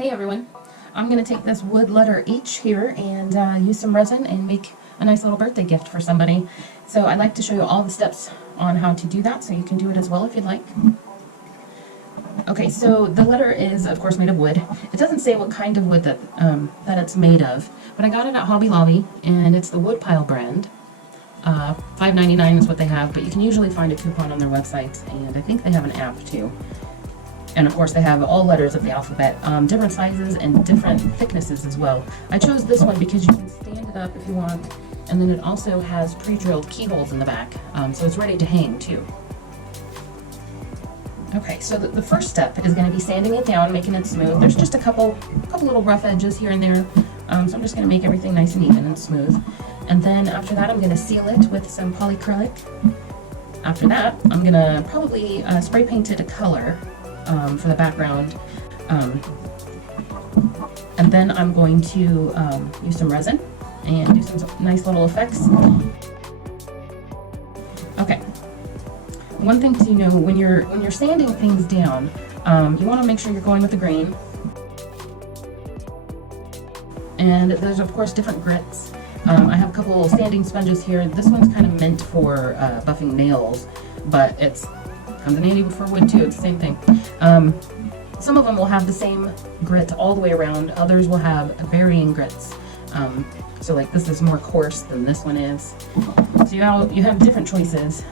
Hey everyone, I'm going to take this wood letter H here and use some resin and make a nice little birthday gift for somebody. So I'd like to show you all the steps on how to do that so you can do it as well if you'd like. Okay, so the letter is of course made of wood. It doesn't say what kind of wood that it's made of, but I got it at Hobby Lobby and it's the Woodpile brand. $5.99 is what they have, but you can usually find a coupon on their website, and I think they have an app too. And of course they have all letters of the alphabet, different sizes and different thicknesses as well. I chose this one because you can stand it up if you want, and then it also has pre-drilled keyholes in the back, so it's ready to hang too. Okay, so the first step is going to be sanding it down, making it smooth. There's just a couple little rough edges here and there, so I'm just going to make everything nice and even and smooth. And then after that I'm going to seal it with some polyacrylic. After that I'm going to probably spray paint it a color for the background, and then I'm going to use some resin and do some nice little effects. Okay, one thing to know when you're sanding things down, you want to make sure you're going with the grain, and there's of course different grits. I have a couple sanding sponges here. This one's kind of meant for buffing nails, but it's comes in handy for wood too. It's the same thing. Some of them will have the same grit all the way around. Others will have varying grits. So like this is more coarse than this one is. So you have different choices.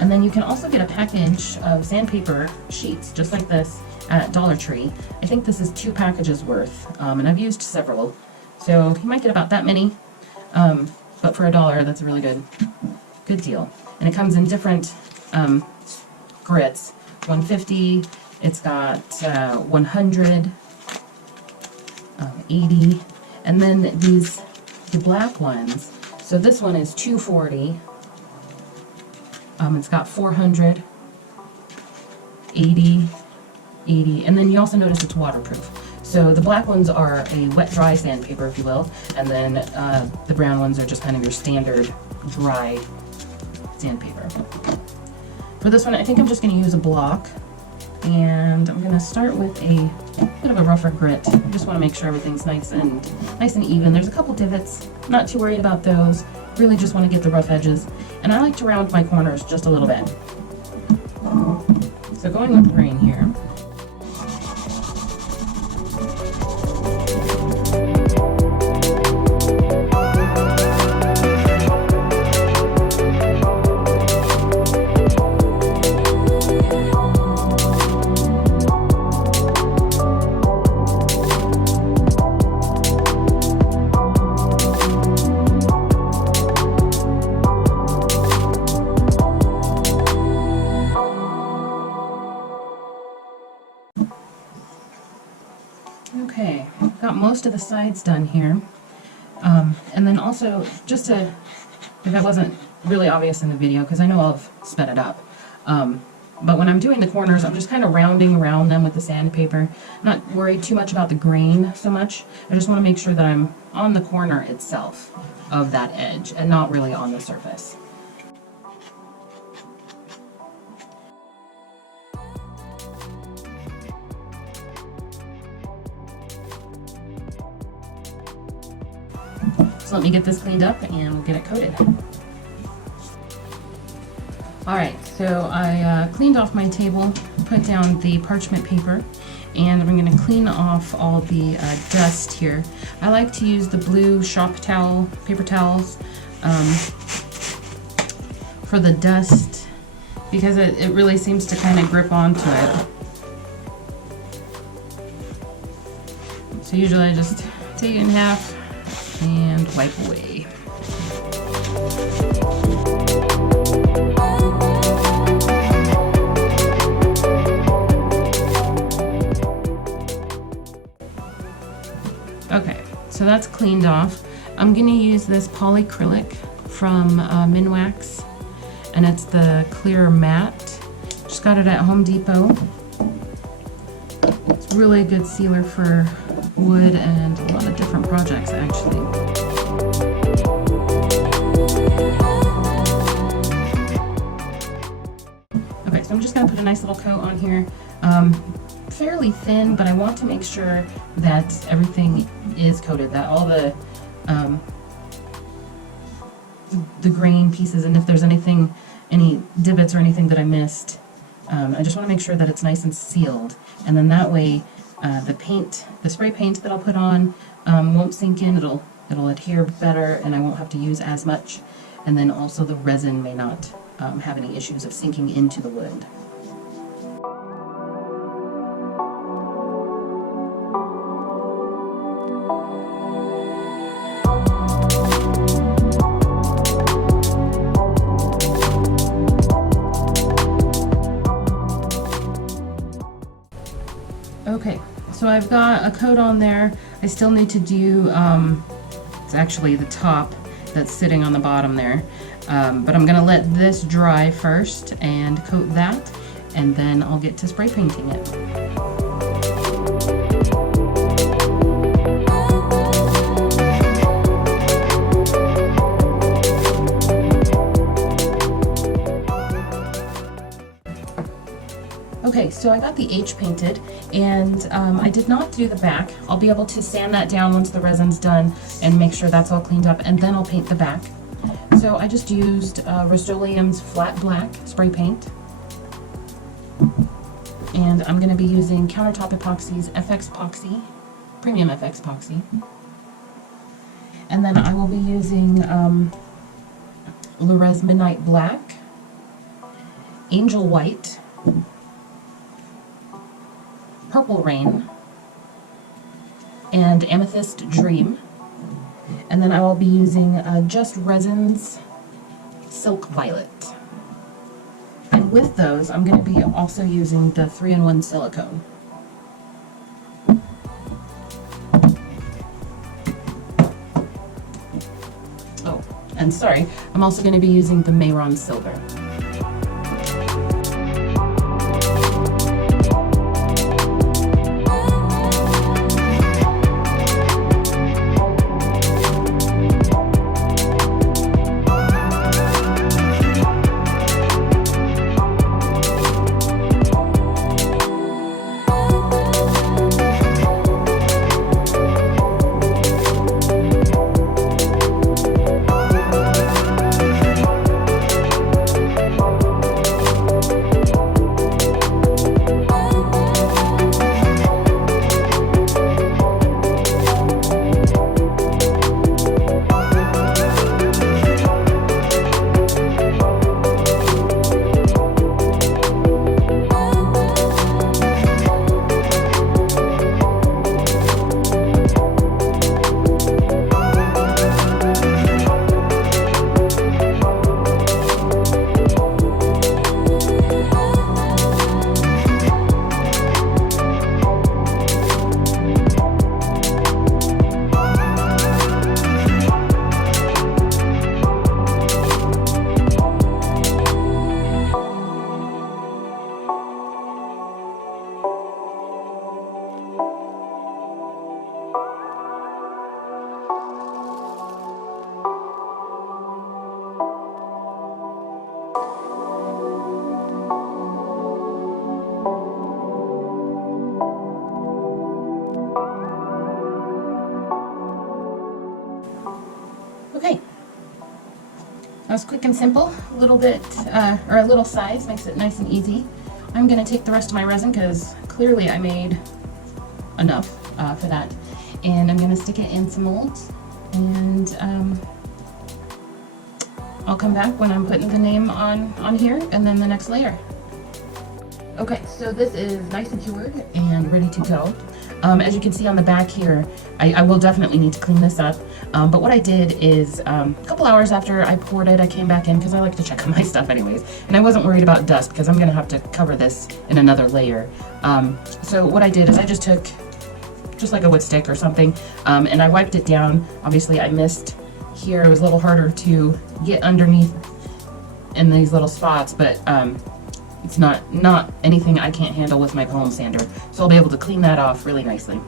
And then you can also get a package of sandpaper sheets just like this at Dollar Tree. I think this is 2 packages worth, and I've used several. So you might get about that many, but for $1, that's a really good deal. And it comes in different grits. 150, it's got 100, 80, and then the black ones. So this one is 240. It's got 400, 80, 80, and then you also notice it's waterproof. So the black ones are a wet dry sandpaper, if you will, and then the brown ones are just kind of your standard dry sandpaper. For this one, I think I'm just going to use a block, and I'm going to start with a bit of a rougher grit. I just want to make sure everything's nice and even. There's a couple divots, not too worried about those. Really just want to get the rough edges, and I like to round my corners just a little bit. So going with the grain here. Okay, got most of the sides done here, and then also just to, if that wasn't really obvious in the video, because I know I've sped it up, but when I'm doing the corners, I'm just kind of rounding around them with the sandpaper. I'm not worried too much about the grain so much. I just want to make sure that I'm on the corner itself of that edge and not really on the surface. So let me get this cleaned up and we'll get it coated. Alright, so I cleaned off my table, put down the parchment paper, and I'm going to clean off all the dust here. I like to use the blue shop towel, paper towels, for the dust, because it really seems to kind of grip onto it. So usually I just take it in half and wipe away. Okay, so that's cleaned off. I'm going to use this polyacrylic from Minwax, and it's the clear matte. Just got it at Home Depot. It's really a good sealer for wood and a lot of different projects actually. Okay, so I'm just going to put a nice little coat on here. fairly thin, but I want to make sure that everything is coated, that all the grain pieces, and if there's anything, any divots or anything that I missed, I just want to make sure that it's nice and sealed, and then that way the spray paint that I'll put on won't sink in, it'll adhere better, and I won't have to use as much, and then also the resin may not have any issues of sinking into the wood. Okay, so I've got a coat on there. I still need to do, it's actually the top that's sitting on the bottom there. But I'm gonna let this dry first and coat that, and then I'll get to spray painting it. Okay, so I got the H painted, and I did not do the back. I'll be able to sand that down once the resin's done and make sure that's all cleaned up, and then I'll paint the back. So I just used Rust-Oleum's flat black spray paint, and I'm going to be using Countertop Epoxy's FX Epoxy, Premium FX Epoxy, and then I will be using Resin Midnight Black, Angel White, Purple Rain, and Amethyst Dream. And then I will be using Just Resin's Silk Violet. And with those, I'm going to be also using the 3-in-1 silicone. Oh, and sorry, I'm also going to be using the Mayron Silver. Okay, that was quick and simple, a little bit, or a little size, makes it nice and easy. I'm going to take the rest of my resin because clearly I made enough for that, and I'm going to stick it in some molds, and I'll come back when I'm putting the name on here and then the next layer. Okay, so this is nice and cured and ready to go. As you can see on the back here, I will definitely need to clean this up. But what I did is, a couple hours after I poured it, I came back in because I like to check on my stuff anyways. And I wasn't worried about dust because I'm going to have to cover this in another layer. So what I did is I just took, just like a wood stick or something, and I wiped it down. Obviously I missed here. It was a little harder to get underneath in these little spots, but it's not anything I can't handle with my palm sander, so I'll be able to clean that off really nicely.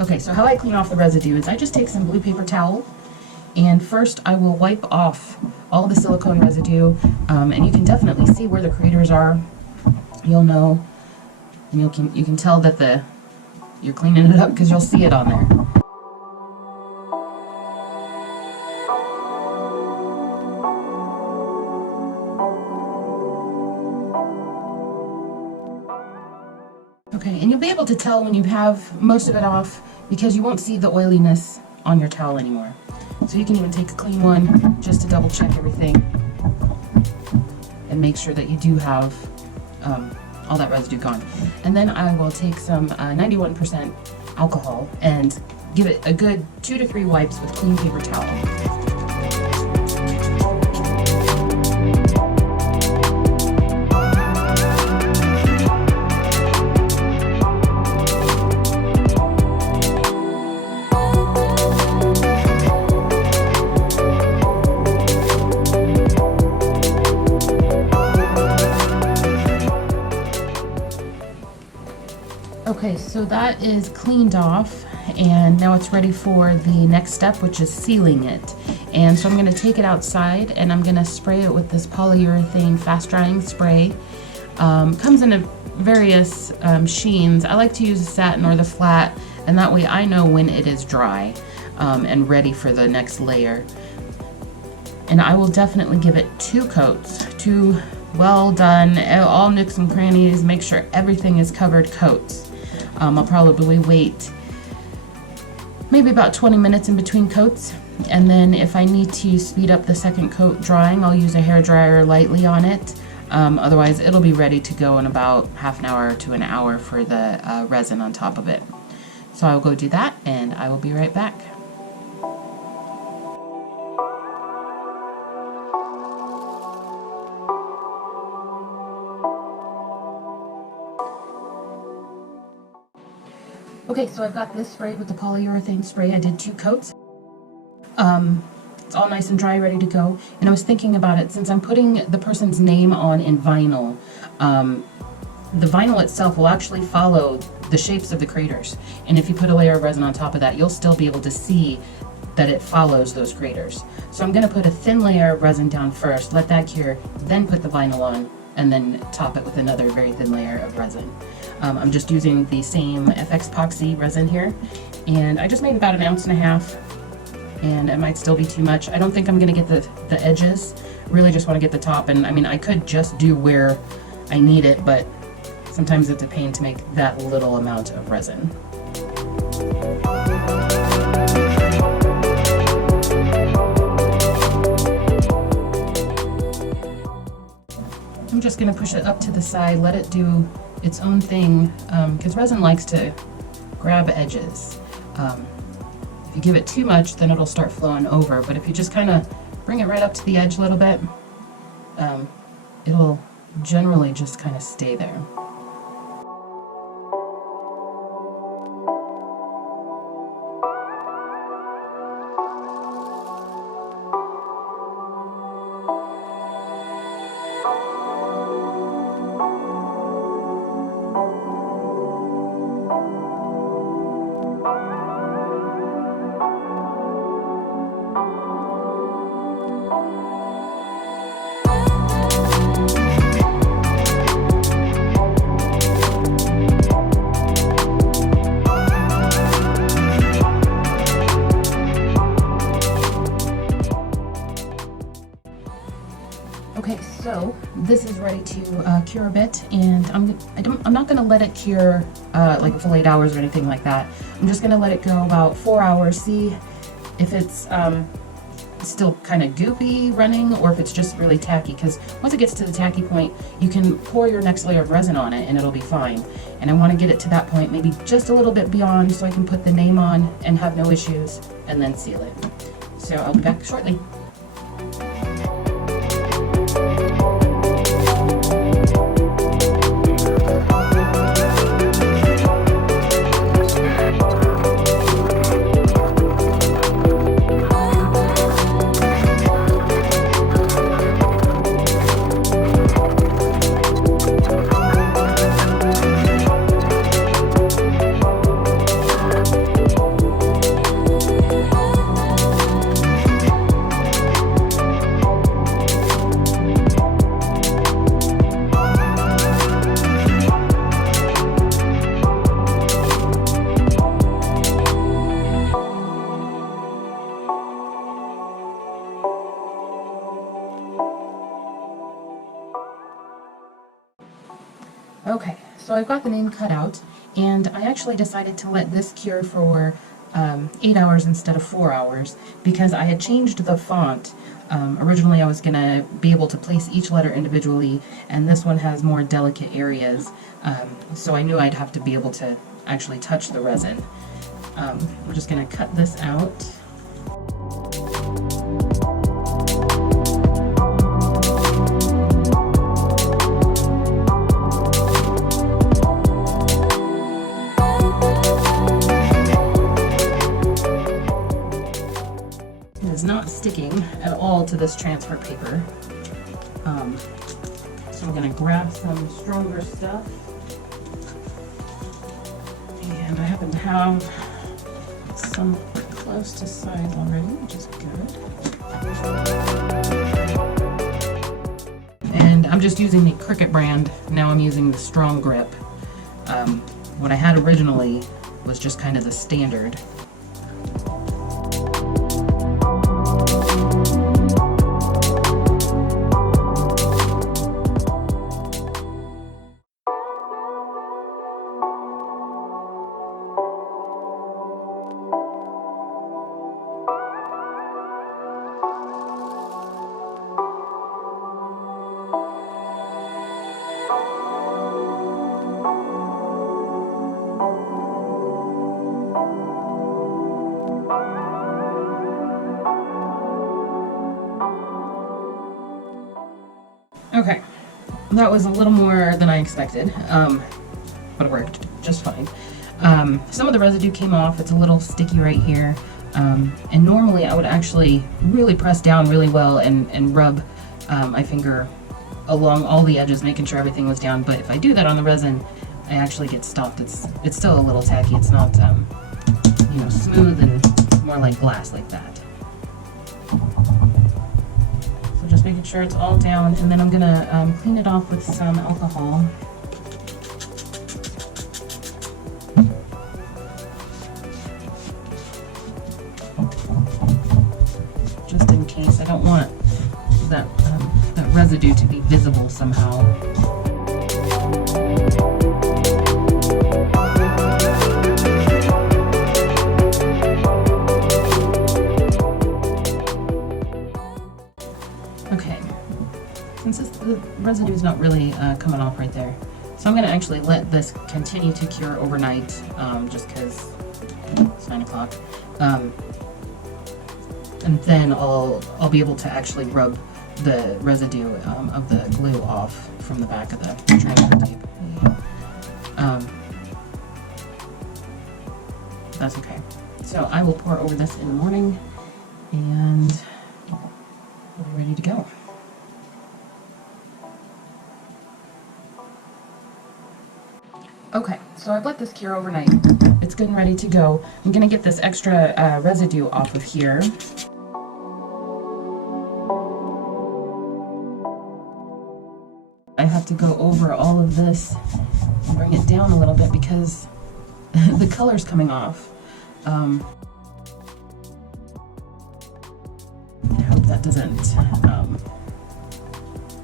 Okay, so how I clean off the residue is I just take some blue paper towel, and first I will wipe off all the silicone residue, and you can definitely see where the craters are. You'll know And you can tell that you're cleaning it up because you'll see it on there. Okay, and you'll be able to tell when you have most of it off because you won't see the oiliness on your towel anymore. So you can even take a clean one just to double check everything and make sure that you do have all that residue gone. And then I will take some 91% alcohol and give it a good 2 to 3 wipes with clean paper towel. Okay, so that is cleaned off, and now it's ready for the next step, which is sealing it. And so I'm going to take it outside and I'm going to spray it with this polyurethane fast drying spray. Comes in various sheens. I like to use the satin or the flat, and that way I know when it is dry and ready for the next layer. And I will definitely give it 2 coats, 2 well done, all nooks and crannies, make sure everything is covered coats. I'll probably wait maybe about 20 minutes in between coats, and then if I need to speed up the second coat drying, I'll use a hair dryer lightly on it. Otherwise it'll be ready to go in about half an hour to an hour for the resin on top of it. So I'll go do that and I will be right back. Okay, so I've got this sprayed with the polyurethane spray. I did 2 coats. It's all nice and dry, ready to go. And I was thinking about it, since I'm putting the person's name on in vinyl, the vinyl itself will actually follow the shapes of the craters. And if you put a layer of resin on top of that, you'll still be able to see that it follows those craters. So I'm gonna put a thin layer of resin down first, let that cure, then put the vinyl on, and then top it with another very thin layer of resin. I'm just using the same Epoxy resin here, and I just made about 1.5 ounces, and it might still be too much. I don't think I'm gonna get the edges, really just wanna get the top, and I mean I could just do where I need it, but sometimes it's a pain to make that little amount of resin. I'm just going to push it up to the side, let it do its own thing, because resin likes to grab edges. If you give it too much, then it'll start flowing over, but if you just kind of bring it right up to the edge a little bit, it'll generally just kind of stay there. Okay, so this is ready to cure a bit, and I'm not going to let it cure like a full 8 hours or anything like that. I'm just going to let it go about 4 hours, see if it's still kind of goopy running or if it's just really tacky, because once it gets to the tacky point, you can pour your next layer of resin on it and it'll be fine. And I want to get it to that point, maybe just a little bit beyond, so I can put the name on and have no issues and then seal it. So I'll be back shortly. Okay, so I've got the name cut out, and I actually decided to let this cure for 8 hours instead of 4 hours because I had changed the font. Originally I was going to be able to place each letter individually, and this one has more delicate areas, so I knew I'd have to be able to actually touch the resin. We're just going to cut this out. Not sticking at all to this transfer paper. So I'm going to grab some stronger stuff. And I happen to have some close to size already, which is good. And I'm just using the Cricut brand. Now I'm using the Strong Grip. What I had originally was just kind of the standard. Okay, that was a little more than I expected, but it worked just fine. Some of the residue came off. It's a little sticky right here, and normally I would actually really press down really well and rub my finger along all the edges, making sure everything was down, but if I do that on the resin, I actually get stopped. It's still a little tacky. It's not you know, smooth and more like glass like that. Just making sure it's all down, and then I'm gonna clean it off with some alcohol. Just in case. I don't want that residue to be visible somehow. Okay, since the residue is not really coming off right there, so I'm going to actually let this continue to cure overnight, just because it's 9 o'clock, and then I'll be able to actually rub the residue of the glue off from the back of the transfer tape. That's okay. So I will pour over this in the morning, and we're ready to go. Okay, so I've let this cure overnight. It's good and ready to go. I'm going to get this extra residue off of here. I have to go over all of this and bring it down a little bit because the color's coming off. I hope that doesn't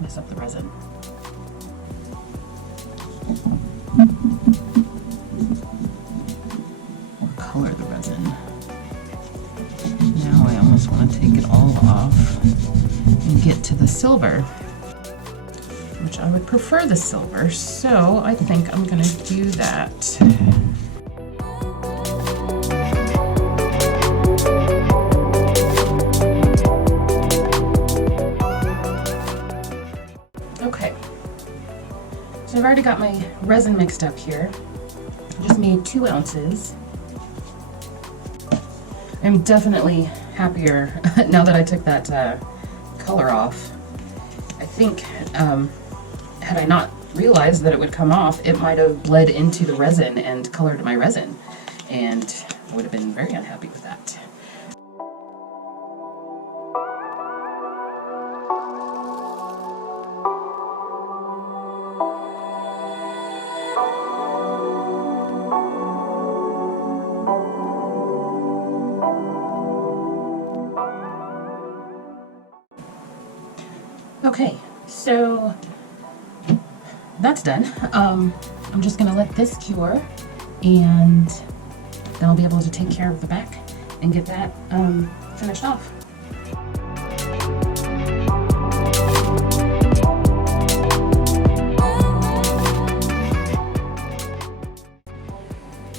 mess up the resin. Or color the resin. Now I almost want to take it all off and get to the silver, which I would prefer the silver, so I think I'm going to do that. So I've already got my resin mixed up here. I just made 2 ounces. I'm definitely happier now that I took that color off. I think had I not realized that it would come off, it might have bled into the resin and colored my resin, and I would have been very unhappy with that. Okay, so that's done. I'm just gonna let this cure, and then I'll be able to take care of the back and get that finished off.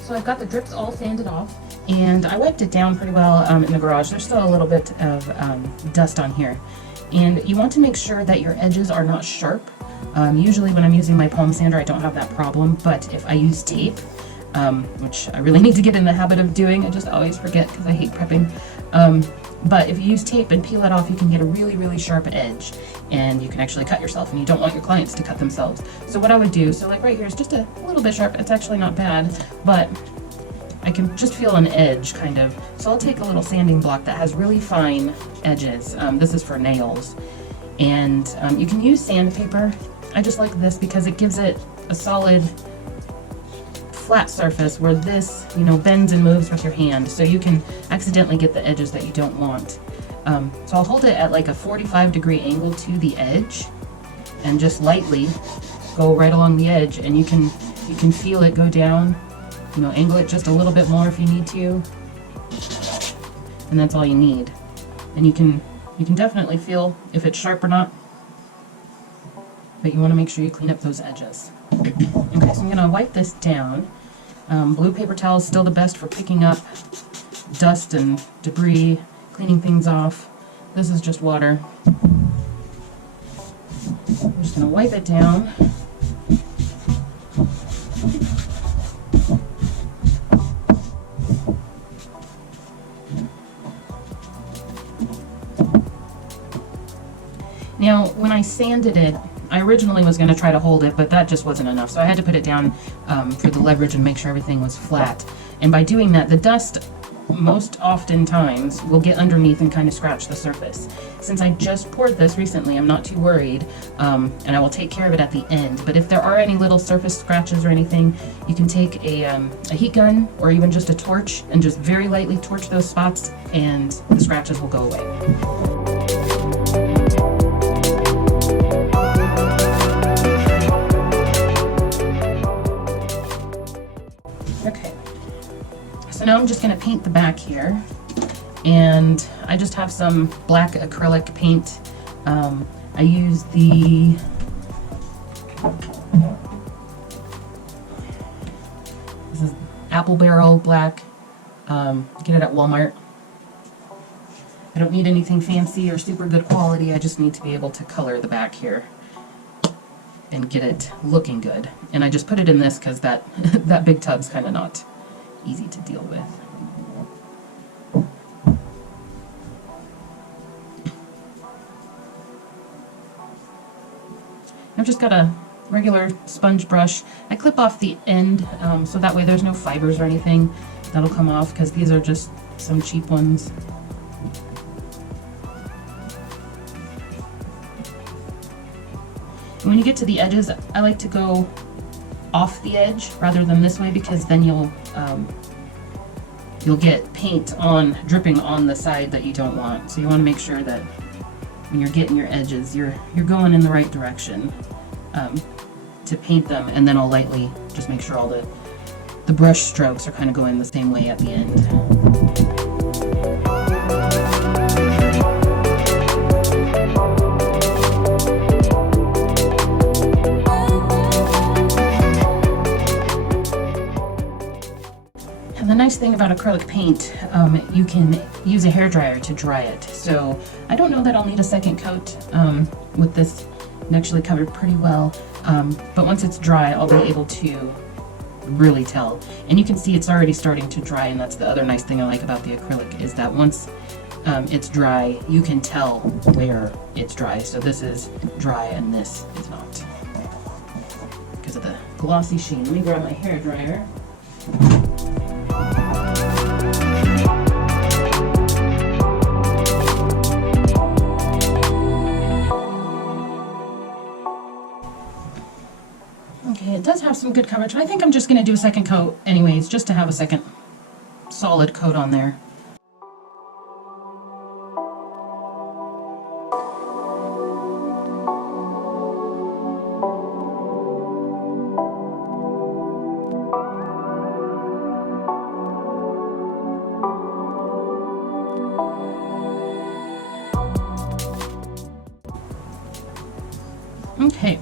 So I've got the drips all sanded off, and I wiped it down pretty well in the garage. There's still a little bit of dust on here. And you want to make sure that your edges are not sharp. Usually when I'm using my palm sander, I don't have that problem, but if I use tape, which I really need to get in the habit of doing, I just always forget because I hate prepping. But if you use tape and peel it off, you can get a really, really sharp edge, and you can actually cut yourself, and you don't want your clients to cut themselves. So what I would do, so like right here is just a little bit sharp. It's actually not bad, but I can just feel an edge kind of. So I'll take a little sanding block that has really fine edges. This is for nails, and you can use sandpaper. I just like this because it gives it a solid flat surface where this, you know, bends and moves with your hand, so you can accidentally get the edges that you don't want. So I'll hold it at like a 45-degree angle to the edge, and just lightly go right along the edge, and you can feel it go down. You know, angle it just a little bit more if you need to, and that's all you need. And you can definitely feel if it's sharp or not, but you want to make sure you clean up those edges. Okay, so I'm going to wipe this down. Blue paper towel is still the best for picking up dust and debris, cleaning things off. This is just water. I'm just going to wipe it down. Now, when I sanded it, I originally was going to try to hold it, but that just wasn't enough. So I had to put it down for the leverage and make sure everything was flat. And by doing that, the dust most oftentimes will get underneath and kind of scratch the surface. Since I just poured this recently, I'm not too worried, and I will take care of it at the end. But if there are any little surface scratches or anything, you can take a heat gun or even just a torch and just very lightly torch those spots, and the scratches will go away. Okay, so now I'm just going to paint the back here, and I just have some black acrylic paint. I use the this is Apple Barrel black. Get it at Walmart. I don't need anything fancy or super good quality. I just need to be able to color the back here and get it looking good. And I just put it in this because that that big tub's kind of not easy to deal with. I've just got a regular sponge brush. I clip off the end so that way there's no fibers or anything that'll come off, because these are just some cheap ones. When you get to the edges, I like to go off the edge rather than this way, because then you'll get paint dripping on the side that you don't want. So you want to make sure that when you're getting your edges, you're going in the right direction to paint them, and then I'll lightly just make sure all the brush strokes are kind of going the same way at the end. The nice thing about acrylic paint, you can use a hairdryer to dry it. So I don't know that I'll need a second coat with this actually covered pretty well. But once it's dry, I'll be able to really tell. And you can see it's already starting to dry, and that's the other nice thing I like about the acrylic, is that once it's dry, you can tell where it's dry. So this is dry and this is not, because of the glossy sheen. Let me grab my hairdryer. Okay, it does have some good coverage, but I think I'm just going to do a second coat anyways, just to have a second solid coat on there. Okay.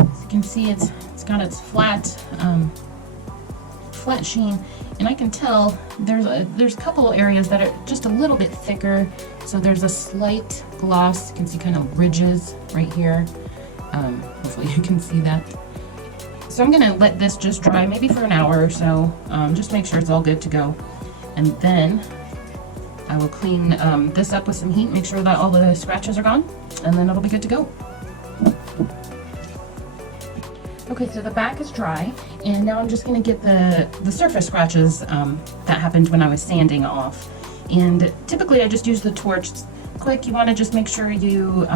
As you can see, it's got its flat sheen, and I can tell there's a couple areas that are just a little bit thicker. So there's a slight gloss. You can see kind of ridges right here. Hopefully you can see that. So I'm gonna let this just dry maybe for an hour or so. Just make sure it's all good to go, and then I will clean this up with some heat, make sure that all the scratches are gone, and then it'll be good to go. Okay, so the back is dry, and now I'm just going to get the surface scratches that happened when I was sanding off. And typically I just use the torch. It's quick. You want to just make sure you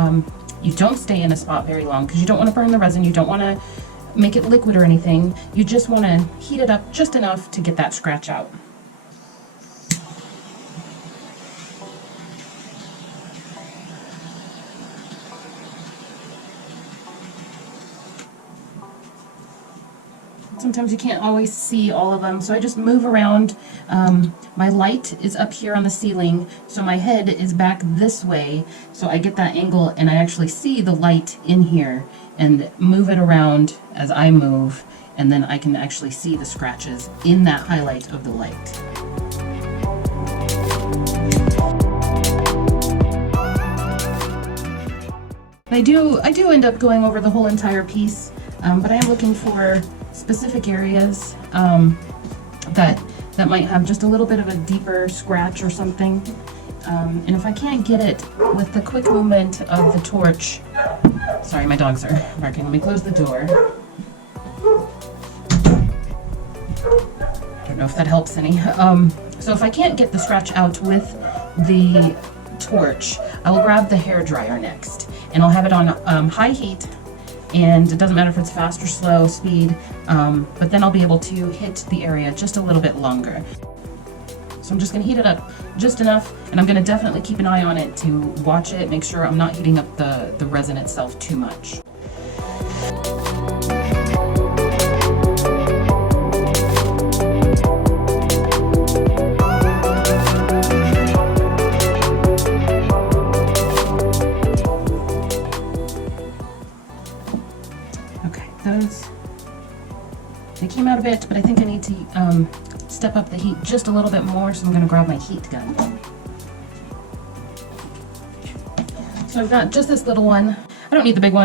don't stay in a spot very long, because you don't want to burn the resin. You don't want to make it liquid or anything. You just want to heat it up just enough to get that scratch out. Sometimes you can't always see all of them, so I just move around. My light is up here on the ceiling, so my head is back this way, so I get that angle and I actually see the light in here, and move it around as I move, and then I can actually see the scratches in that highlight of the light. I do end up going over the whole entire piece, but I am looking for specific areas that might have just a little bit of a deeper scratch or something. And if I can't get it with the quick movement of the torch, sorry, my dogs are barking. Let me close the door. Don't know if that helps any. So if I can't get the scratch out with the torch, I will grab the hairdryer next, and I'll have it on high heat. And it doesn't matter if it's fast or slow speed, but then I'll be able to hit the area just a little bit longer. So I'm just going to heat it up just enough, and I'm going to definitely keep an eye on it to watch it, make sure I'm not heating up the resin itself too much. They came out a bit, but I think I need to step up the heat just a little bit more, so I'm going to grab my heat gun. So I've got just this little one. I don't need the big one.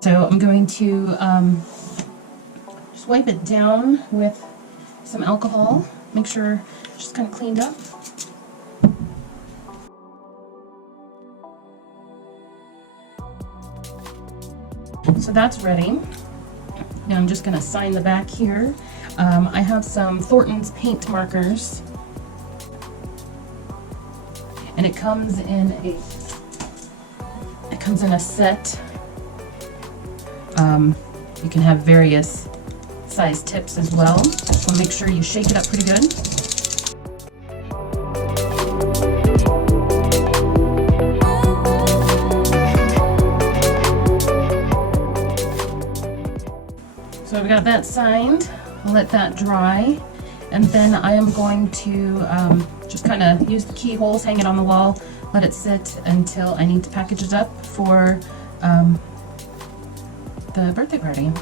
So I'm going to just wipe it down with some alcohol, make sure it's just kind of cleaned up. So that's ready. Now I'm just going to sign the back here. I have some Thornton's paint markers, and it comes in a set. You can have various size tips as well, so make sure you shake it up pretty good. So we got that signed. I'll let that dry, and then I am going to just kind of use the keyholes, hang it on the wall, let it sit until I need to package it up for the birthday party.